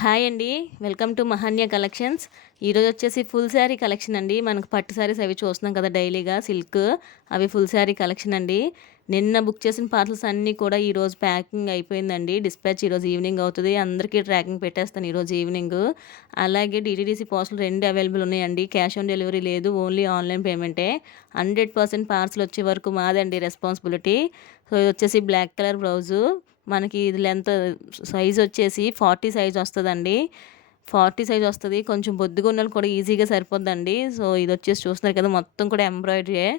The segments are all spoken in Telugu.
హాయ్ అండి. Welcome to Mahanya collections. ఈరోజు వచ్చేసి ఫుల్ శారీ కలెక్షన్ అండి. మనకు పట్టు శారీస్ అవి చూస్తున్నాం కదా డైలీగా సిల్క్, అవి ఫుల్ శారీ కలెక్షన్ అండి. నిన్న బుక్ చేసిన పార్సల్స్ అన్నీ కూడా ఈరోజు ప్యాకింగ్ అయిపోయిందండి. డిస్పాచ్ ఈరోజు ఈవినింగ్ అవుతుంది. అందరికీ ట్రాకింగ్ పెట్టేస్తాను ఈరోజు ఈవినింగ్. అలాగే డీటీడీసీ పార్సల్ 2 అవైలబుల్ ఉన్నాయండి. క్యాష్ ఆన్ డెలివరీ లేదు, ఓన్లీ ఆన్లైన్ పేమెంటే. 100% పార్సల్ వచ్చే వరకు మాదండి రెస్పాన్సిబిలిటీ. సో ఇది వచ్చేసి బ్లాక్ కలర్ బ్లౌజు. మనకి ఇది లెంత్ సైజ్ వచ్చేసి 40 సైజ్ వస్తుందండి. 40 సైజ్ వస్తుంది. కొంచెం బొద్దుగా ఉన్నోళ్ళు కూడా ఈజీగా సరిపోద్దండి. సో ఇది వచ్చేసి చూస్తున్నారు కదా, మొత్తం కూడా ఎంబ్రాయిడరీయే.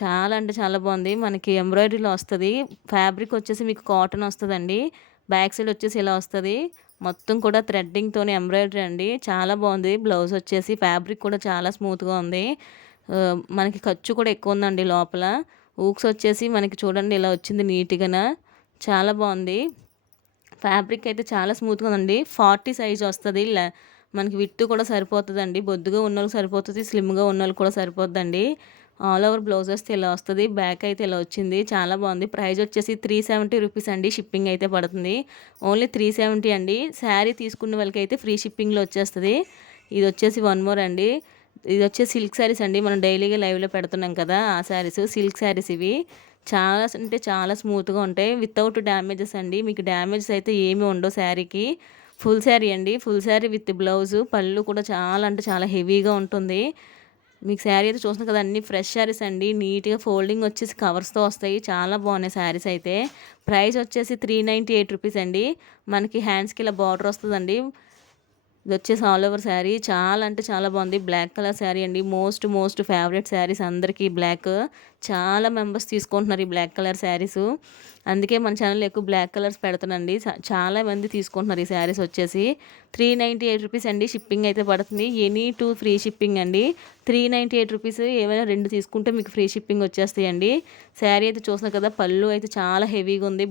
చాలా అంటే చాలా బాగుంది. మనకి ఎంబ్రాయిడరీలో వస్తుంది. ఫ్యాబ్రిక్ వచ్చేసి మీకు కాటన్ వస్తుందండి. బ్యాక్ సైడ్ వచ్చేసి ఇలా వస్తుంది. మొత్తం కూడా థ్రెడ్డింగ్తోనే ఎంబ్రాయిడరీ అండి. చాలా బాగుంది. బ్లౌజ్ వచ్చేసి ఫ్యాబ్రిక్ కూడా చాలా స్మూత్గా ఉంది. మనకి ఖర్చు కూడా ఎక్కువ ఉందండి లోపల. ఊక్స్ వచ్చేసి మనకి చూడండి ఇలా వచ్చింది నీట్గా. చాలా బాగుంది. ఫ్యాబ్రిక్ అయితే చాలా స్మూత్గా ఉందండి. 40 సైజ్ వస్తుంది. మనకి విడ్త్ కూడా సరిపోతుందండి. బొద్దుగా ఉన్నోళ్ళకి సరిపోతుంది, స్లిమ్గా ఉన్నోళ్ళకి కూడా సరిపోద్దండి. ఆల్ ఓవర్ బ్లౌజ్ వస్తే ఇలా వస్తుంది. బ్యాక్ అయితే ఇలా వచ్చింది. చాలా బాగుంది. ప్రైస్ వచ్చేసి 370 రూపీస్ అండి. షిప్పింగ్ అయితే పడుతుంది. ఓన్లీ 370 అండి. శారీ తీసుకున్న వాళ్ళకి అయితే ఫ్రీ షిప్పింగ్లో వచ్చేస్తుంది. ఇది వచ్చేసి వన్ మోర్ అండి. ఇది వచ్చేసి సిల్క్ శారీస్ అండి. మనం డైలీగా లైవ్లో పెడుతున్నాం కదా, ఆ శారీస్ సిల్క్ శారీస్ ఇవి. చాలా అంటే చాలా స్మూత్గా ఉంటాయి. వితౌట్ డ్యామేజెస్ అండి. మీకు డ్యామేజెస్ అయితే ఏమీ ఉండవు శారీకి. ఫుల్ శారీ అండి. ఫుల్ శారీ విత్ బ్లౌజు, పళ్ళు కూడా చాలా అంటే చాలా హెవీగా ఉంటుంది. మీకు శారీ అయితే చూస్తున్నారు కదా, అన్ని ఫ్రెష్ శారీస్ అండి. నీట్గా ఫోల్డింగ్ వచ్చేసి కవర్స్తో వస్తాయి. చాలా బాగున్నాయి శారీస్ అయితే. ప్రైస్ వచ్చేసి 398 రూపీస్ అండి. మనకి హ్యాండ్స్కి ఇలా బార్డర్ వస్తుందండి. ఇది వచ్చేసి ఆల్ ఓవర్ శారీ. చాలా అంటే చాలా బాగుంది. బ్లాక్ కలర్ శారీ అండి. మోస్ట్ ఫేవరెట్ శారీస్ అందరికీ బ్లాక్. చాలా మెంబర్స్ తీసుకుంటున్నారు ఈ బ్లాక్ కలర్ శారీస్. అందుకే మన ఛానల్లో ఎక్కువ బ్లాక్ కలర్స్ పెడుతున్నాండి. చాలా మంది తీసుకుంటున్నారు ఈ శారీస్ వచ్చేసి. 398 రూపీస్ అండి. షిప్పింగ్ అయితే పడుతుంది. ఎనీ 2 ఫ్రీ షిప్పింగ్ అండి. 398 రూపీస్. ఏమైనా 2 తీసుకుంటే మీకు ఫ్రీ షిప్పింగ్ వచ్చేస్తాయండి. శారీ అయితే చూస్తున్నారు కదా, పళ్ళు అయితే చాలా హెవీగా ఉంది.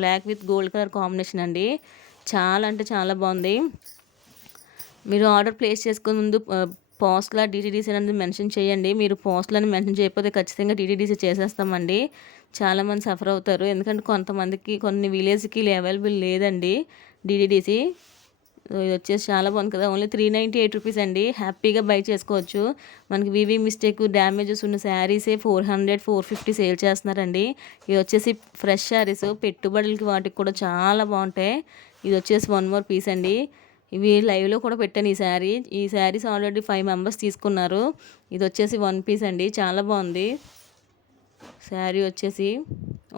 Black with gold colour combination అండి. చాలా అంటే చాలా బాగుంది. మీరు ఆర్డర్ ప్లేస్ చేసుకునే ముందు పోస్ట్లా డీటీడీసీ అనేది మెన్షన్ చేయండి. మీరు పోస్ట్లని మెన్షన్ చేయకపోతే ఖచ్చితంగా డీటీడీసీ చేసేస్తామండి. చాలామంది సఫర్ అవుతారు. ఎందుకంటే కొంతమందికి కొన్ని విలేజ్కి అవైలబుల్ లేదండి డీటీడీసీ. ఇది వచ్చేసి చాలా బాగుంది కదా. ఓన్లీ 398 రూపీస్ అండి. హ్యాపీగా బై చేసుకోవచ్చు. మనకి వివి మిస్టేక్ డ్యామేజెస్ ఉన్న శారీసే 400 450 సేల్ చేస్తున్నారండి. ఇది వచ్చేసి ఫ్రెష్ శారీస్, పెట్టుబడులకి వాటికి కూడా చాలా బాగుంటాయి. ఇది వచ్చేసి వన్ మోర్ పీస్ అండి. ఇవి లైవ్లో కూడా పెట్టాను ఈ శారీస్ ఆల్రెడీ 5 మెంబర్స్ తీసుకున్నారు. ఇది వచ్చేసి 1 పీస్ అండి. చాలా బాగుంది శారీ వచ్చేసి.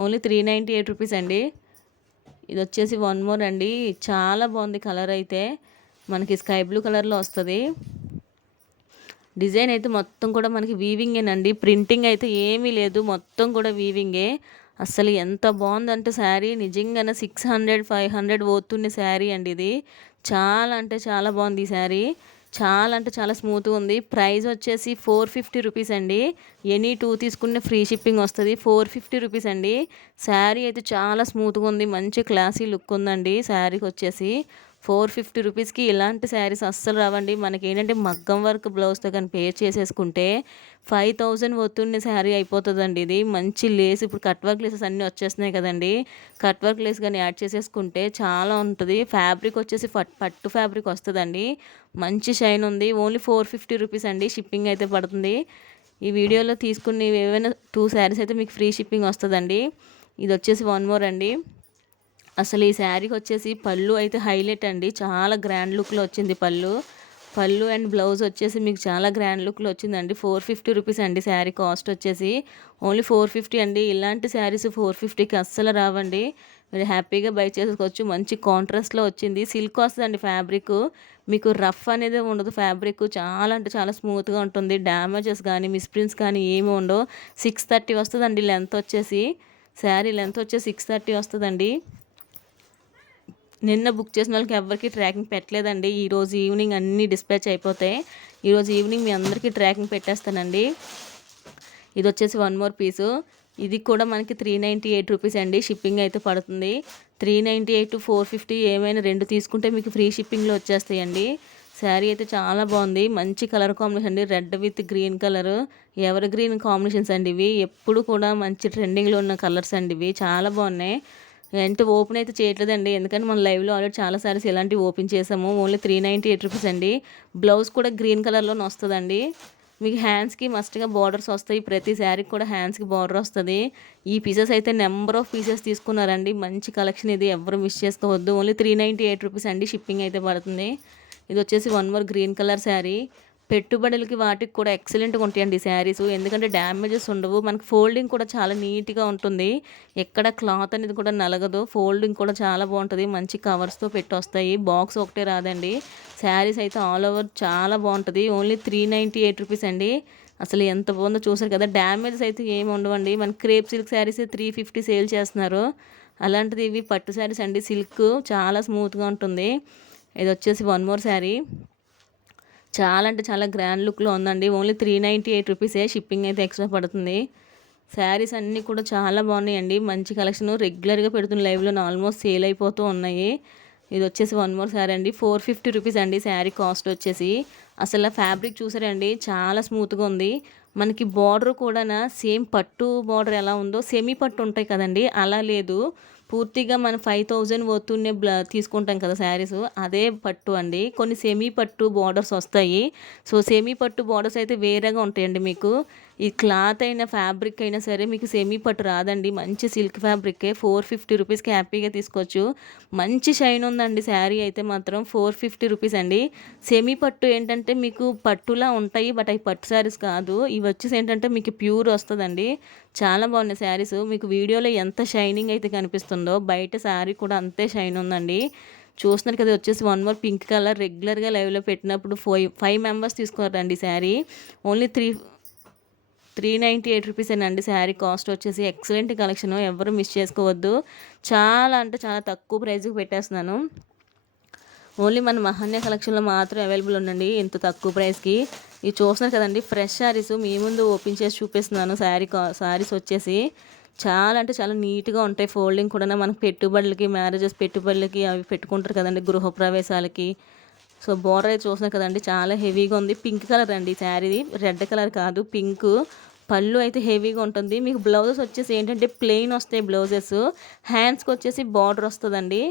ఓన్లీ 398 రూపీస్ అండి. ఇది వచ్చేసి వన్ మోర్ అండి. చాలా బాగుంది కలర్ అయితే. మనకి స్కై బ్లూ కలర్లో వస్తుంది. డిజైన్ అయితే మొత్తం కూడా మనకి వీవింగేనండి. ప్రింటింగ్ అయితే ఏమీ లేదు, మొత్తం కూడా వీవింగే. అసలు ఎంత బాగుందంటే శారీ నిజంగానే 600 500 పోతున్న శారీ అండి ఇది. చాలా అంటే చాలా బాగుంది ఈ శారీ. చాలా అంటే చాలా స్మూత్గా ఉంది. ప్రైస్ వచ్చేసి 450 రూపీస్ అండి. ఎనీ 2 తీసుకునే ఫ్రీ షిప్పింగ్ వస్తుంది. 450 రూపీస్ అండి. శారీ అయితే చాలా స్మూత్గా ఉంది. మంచి క్లాసీ లుక్ ఉందండి శారీకి వచ్చేసి. 450 రూపీస్కి ఇలాంటి శారీస్ అస్సలు రావండి. మనకి ఏంటంటే మగ్గం వర్క్ బ్లౌజ్తో కానీ పే చేసేసుకుంటే 5000 వత్తుండే శారీ అయిపోతుందండి ఇది. మంచి లేస్, ఇప్పుడు కట్ వర్క్ లేసెస్ అన్నీ వచ్చేస్తున్నాయి కదండి. కట్ వర్క్ లేస్ కానీ యాడ్ చేసేసుకుంటే చాలా ఉంటుంది. ఫ్యాబ్రిక్ వచ్చేసి పట్టు ఫ్యాబ్రిక్ వస్తుందండి. మంచి షైన్ ఉంది. ఓన్లీ 450 రూపీస్ అండి. షిప్పింగ్ అయితే పడుతుంది. ఈ వీడియోలో తీసుకుని ఏవైనా 2 శారీస్ అయితే మీకు ఫ్రీ షిప్పింగ్ వస్తుందండి. ఇది వచ్చేసి వన్ మోర్ అండి. అసలు ఈ శారీకి వచ్చేసి పళ్ళు అయితే హైలైట్ అండి. చాలా గ్రాండ్ లుక్లో వచ్చింది పళ్ళు అండ్ బ్లౌజ్ వచ్చేసి మీకు చాలా గ్రాండ్ లుక్లో వచ్చిందండి. 450 రూపీస్ అండి శారీ కాస్ట్ వచ్చేసి. ఓన్లీ 450 అండి. ఇలాంటి శారీస్ 450కి అస్సలు రావండి. మీరు హ్యాపీగా బై చేసుకోవచ్చు. మంచి కాంట్రాస్ట్లో వచ్చింది. సిల్క్ వస్తుందండి ఫ్యాబ్రిక్. మీకు రఫ్ అనేది ఉండదు. ఫ్యాబ్రిక్ చాలా అంటే చాలా స్మూత్గా ఉంటుంది. డ్యామేజెస్ కానీ మిస్ప్రింట్స్ కానీ ఏమి ఉండవు. 630 వస్తుందండి లెంత్ వచ్చేసి. శారీ లెంత్ వచ్చేసి 630 వస్తుందండి. నిన్న బుక్ చేసిన వాళ్ళకి ఎవరికి ట్రాకింగ్ పెట్టలేదండి. ఈరోజు ఈవినింగ్ అన్నీ డిస్పాచ్ అయిపోతాయి. ఈరోజు ఈవినింగ్ మీ అందరికీ ట్రాకింగ్ పెట్టేస్తానండి. ఇది వచ్చేసి వన్ మోర్ పీసు. ఇది కూడా మనకి 398 రూపీస్ అండి. షిప్పింగ్ అయితే పడుతుంది. 398 టు 450 ఏమైనా 2 తీసుకుంటే మీకు ఫ్రీ షిప్పింగ్లో వచ్చేస్తాయండి. శారీ అయితే చాలా బాగుంది. మంచి కలర్ కాంబినేషన్ అండి. Red with green colour, ever green combinations అండి ఇవి. ఎప్పుడు కూడా మంచి ట్రెండింగ్లో ఉన్న కలర్స్ అండి ఇవి. చాలా బాగున్నాయి. అంటే ఓపెన్ అయితే చేయట్లేదండి, ఎందుకంటే మనం లైవ్లో ఆల్రెడీ చాలా సారీస్ ఇలాంటివి ఓపెన్ చేసాము. ఓన్లీ 398 రూపీస్ అండి. బ్లౌజ్ కూడా గ్రీన్ కలర్లోనే వస్తుందండి. మీకు హ్యాండ్స్కి మస్ట్గా బార్డర్స్ వస్తాయి, ప్రతి శారీకి కూడా హ్యాండ్స్కి బార్డర్ వస్తుంది. ఈ పీసెస్ అయితే నెంబర్ ఆఫ్ పీసెస్ తీసుకున్నారండి. మంచి కలెక్షన్ ఇది, ఎవరు మిస్ చేసుకోవద్దు. ఓన్లీ 398 రూపీస్ అండి, షిప్పింగ్ అయితే పడుతుంది. ఇది వచ్చేసి one more green colour sari. పెట్టుబడులకి వాటికి కూడా ఎక్సలెంట్గా ఉంటాయండి శారీస్, ఎందుకంటే డ్యామేజెస్ ఉండవు. మనకి ఫోల్డింగ్ కూడా చాలా నీట్గా ఉంటుంది, ఎక్కడ క్లాత్ అనేది కూడా నలగదు. ఫోల్డింగ్ కూడా చాలా బాగుంటుంది, మంచి కవర్స్తో పెట్టి వస్తాయి. బాక్స్ ఒకటే రాదండి. శారీస్ అయితే ఆల్ ఓవర్ చాలా బాగుంటుంది. ఓన్లీ 398 రూపీస్ అండి. అసలు ఎంత బాగుందో చూసారు కదా. డ్యామేజెస్ అయితే ఏమి ఉండవండి. మన క్రేప్ సిల్క్ శారీస్ 350 సేల్ చేస్తున్నారు, అలాంటిది ఇవి పట్టు శారీస్ అండి. సిల్క్ చాలా స్మూత్గా ఉంటుంది. ఇది వచ్చేసి వన్ మోర్ శారీ, చాలా అంటే చాలా గ్రాండ్ లుక్లో ఉందండి. ఓన్లీ 398 రూపీసే, షిప్పింగ్ అయితే ఎక్స్ట్రా పడుతుంది. శారీస్ అన్నీ కూడా చాలా బాగున్నాయండి, మంచి కలెక్షన్. రెగ్యులర్గా పెడుతున్న లైవ్లో ఆల్మోస్ట్ సేల్ అయిపోతూ ఉన్నాయి. ఇది వచ్చేసి వన్ మోర్ శారీ అండి, 450 రూపీస్ అండి శారీ కాస్ట్ వచ్చేసి. అసలు ఫ్యాబ్రిక్ చూసారండి, చాలా స్మూత్గా ఉంది. మనకి బార్డర్ కూడా సేమ్ పట్టు బార్డర్ ఎలా ఉందో సెమీ పట్టు ఉంటాయి కదండి, అలా లేదు. పూర్తిగా మనం 5000 పోతూనే తీసుకుంటాం కదా శారీస్, అదే పట్టు అండి. కొన్ని సెమీ పట్టు బార్డర్స్ వస్తాయి. సో సెమీ పట్టు బార్డర్స్ అయితే వేరేగా ఉంటాయండి. మీకు ఈ క్లాత్ అయినా ఫ్యాబ్రిక్ అయినా సరే మీకు సెమీ పట్టు రాదండి, మంచి సిల్క్ ఫ్యాబ్రికే. 450 రూపీస్కి హ్యాపీగా తీసుకోవచ్చు. మంచి షైన్ ఉందండి శారీ అయితే మాత్రం. 450 రూపీస్ అండి. సెమీ పట్టు ఏంటంటే మీకు పట్టులా ఉంటాయి, బట్ అవి పట్టు శారీస్ కాదు. ఇవి వచ్చేసి ఏంటంటే మీకు ప్యూర్ వస్తుందండి. చాలా బాగున్నాయి శారీస్. మీకు వీడియోలో ఎంత షైనింగ్ అయితే కనిపిస్తుందో బయట శారీ కూడా అంతే షైన్ ఉందండి. చూస్తున్నారు కదా. వచ్చేసి వన్ మోర్ పింక్ కలర్, రెగ్యులర్గా లైవ్లో పెట్టినప్పుడు 5 మెంబర్స్ తీసుకున్నారండి శారీ. ఓన్లీ 398 రూపీసేనండి శారీ కాస్ట్ వచ్చేసి. ఎక్సలెంట్ కలెక్షన్, ఎవరు మిస్ చేసుకోవద్దు. చాలా అంటే చాలా తక్కువ ప్రైస్కి పెట్టేస్తున్నాను. ఓన్లీ మన మహాన్య కలెక్షన్లో మాత్రం అవైలబుల్ ఉండండి ఇంత తక్కువ ప్రైస్కి. ఇవి చూస్తున్నారు కదండి, ఫ్రెష్ శారీస్ మీ ముందు ఓపెన్ చేసి చూపిస్తున్నాను. శారీస్ వచ్చేసి చాలా అంటే చాలా నీట్గా ఉంటాయి. ఫోల్డింగ్ కూడా మనకు పెట్టుబడులకి, మ్యారేజెస్ పెట్టుబడులకి అవి పెట్టుకుంటారు కదండి, గృహప్రవేశాలకి. సో బోర్డర్ అయితే చూస్తున్నారు కదండి, చాలా హెవీగా ఉంది. పింక్ కలర్ అండి శారీ, రెడ్ కలర్ కాదు, పింక్. పళ్ళు అయితే హెవీగా ఉంటుంది. మీకు బ్లౌజెస్ వచ్చేసి ఏంటంటే ప్లెయిన్ వస్తాయి బ్లౌజెస్. హ్యాండ్స్కి వచ్చేసి బార్డర్ వస్తుందండి.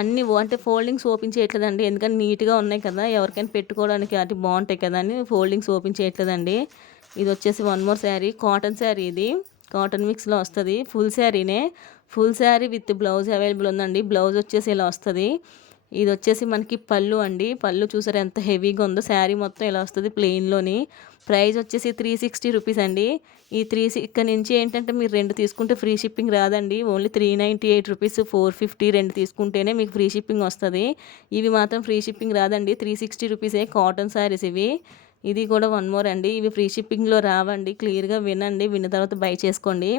అన్నీ అంటే ఫోల్డింగ్స్ ఓపెన్ చేయట్లేదండి, ఎందుకంటే నీట్గా ఉన్నాయి కదా, ఎవరికైనా పెట్టుకోవడానికి అటు బాగుంటాయి కదా అని ఫోల్డింగ్స్ ఓపెన్ చేయట్లేదండి. ఇది వచ్చేసి one more sari, cotton sari. ఇది కాటన్ మిక్స్లో వస్తుంది. ఫుల్ శారీనే, full sari with blouse available ఉందండి. బ్లౌజ్ వచ్చేసి ఇలా వస్తుంది. ఇది వచ్చేసి మనకి పళ్ళు అండి. పళ్ళు చూసారు ఎంత హెవీగా ఉందో. శారీ మొత్తం ఇలా వస్తుంది ప్లెయిన్లోని. ప్రైస్ వచ్చేసి 360 రూపీస్ అండి. ఇక్కడ నుంచి ఏంటంటే మీరు 2 తీసుకుంటే ఫ్రీ షిప్పింగ్ రాదండి. ఓన్లీ 398 రూపీస్, 450 2 తీసుకుంటేనే మీకు ఫ్రీ షిప్పింగ్ వస్తుంది. ఇవి మాత్రం ఫ్రీ షిప్పింగ్ రాదండి, 360 రూపీసే. కాటన్ శారీస్ ఇవి. ఇది కూడా వన్ మోర్ అండి. ఇవి ఫ్రీ షిప్పింగ్లో రావండి, క్లియర్గా వినండి, విన్న తర్వాత బై చేసుకోండి.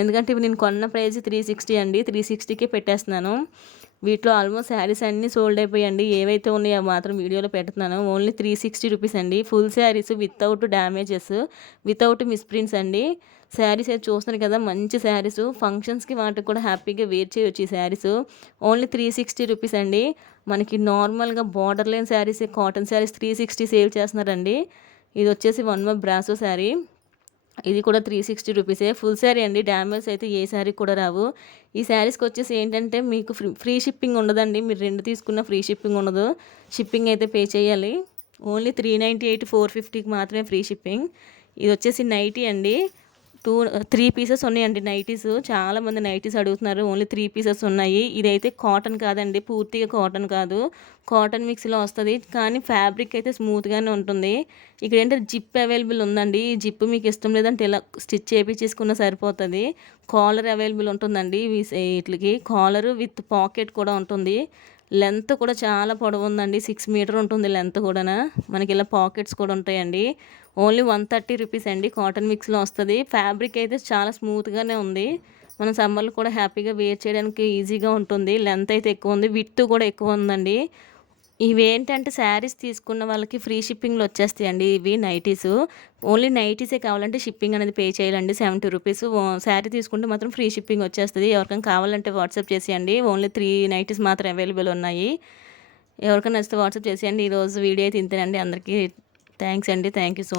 ఎందుకంటే ఇవి నేను కొన్న ప్రైస్ 360 అండి, 360కే పెట్టేస్తున్నాను. వీటిలో ఆల్మోస్ట్ శారీస్ అన్నీ సోల్డ్ అయిపోయండి. ఏవైతే ఉన్నాయో మాత్రం వీడియోలో పెడుతున్నాను. ఓన్లీ 360 రూపీస్ అండి. Full saris without damages, without misprints అండి. శారీస్ అయితే చూస్తున్నారు కదా, మంచి శారీస్. ఫంక్షన్స్కి వాటికి కూడా హ్యాపీగా వేర్ చేయొచ్చు ఈ శారీస్. ఓన్లీ 360 రూపీస్ అండి. మనకి నార్మల్గా బార్డర్ లేని శారీస్, కాటన్ శారీస్ 360 సేల్ చేస్తున్నారండి. ఇది వచ్చేసి వన్ మోర్ బ్రాసో శారీ. ఇది కూడా 360 రూపీసే. ఫుల్ శారీ అండి, డ్యామేజ్ అయితే ఏ శారీ కూడా రావు. ఈ శారీస్కి వచ్చేసి ఏంటంటే మీకు ఫ్రీ షిప్పింగ్ ఉండదండి. మీరు 2 తీసుకున్న ఫ్రీ షిప్పింగ్ ఉండదు, షిప్పింగ్ అయితే పే చేయాలి. ఓన్లీ 398, 450కి మాత్రమే ఫ్రీ షిప్పింగ్. ఇది వచ్చేసి నైటీ అండి. 3 పీసెస్ ఉన్నాయండి నైటీస్. చాలామంది నైటీస్ అడుగుతున్నారు. ఓన్లీ 3 పీసెస్ ఉన్నాయి. ఇదైతే కాటన్ కాదండి, పూర్తిగా కాటన్ కాదు, కాటన్ మిక్స్లో వస్తుంది. కానీ ఫ్యాబ్రిక్ అయితే స్మూత్గానే ఉంటుంది. ఇక్కడ ఏంటంటే జిప్ అవైలబుల్ ఉందండి. ఈ జిప్ మీకు ఇష్టం లేదంటే ఇలా స్టిచ్ చేయించేసుకున్న సరిపోతుంది. కాలర్ అవైలబుల్ ఉంటుందండి వీటికి. కాలర్ విత్ పాకెట్ కూడా ఉంటుంది. లెంత్ కూడా చాలా పొడవు ఉందండి, 6 మీటర్ ఉంటుంది లెంత్ కూడా. మనకి ఇలా పాకెట్స్ కూడా ఉంటాయండి. ఓన్లీ 130 రూపీస్ అండి. కాటన్ మిక్స్లో వస్తుంది. ఫ్యాబ్రిక్ అయితే చాలా స్మూత్గానే ఉంది. మనం సమ్మర్లో కూడా హ్యాపీగా వేర్ చేయడానికి ఈజీగా ఉంటుంది. లెంత్ అయితే ఎక్కువ ఉంది, విడ్త్ కూడా ఎక్కువ ఉందండి. ఇవేంటంటే శారీస్ తీసుకున్న వాళ్ళకి ఫ్రీ షిప్పింగ్లో వచ్చేస్తాయండి. ఇవి నైటీస్. ఓన్లీ నైటీసే కావాలంటే షిప్పింగ్ అనేది పే చేయాలండి, 70 రూపీస్. శారీ తీసుకుంటే మాత్రం ఫ్రీ షిప్పింగ్ వచ్చేస్తుంది. ఎవరికైనా కావాలంటే వాట్సాప్ చేసేయండి. ఓన్లీ 3 నైటీస్ మాత్రం అవైలబుల్ ఉన్నాయి. ఎవరికైనా నచ్చితే వాట్సాప్ చేసేయండి. ఈరోజు వీడియో అయితే ఇంతేనండి. అందరికీ థ్యాంక్స్ అండి. Thank you so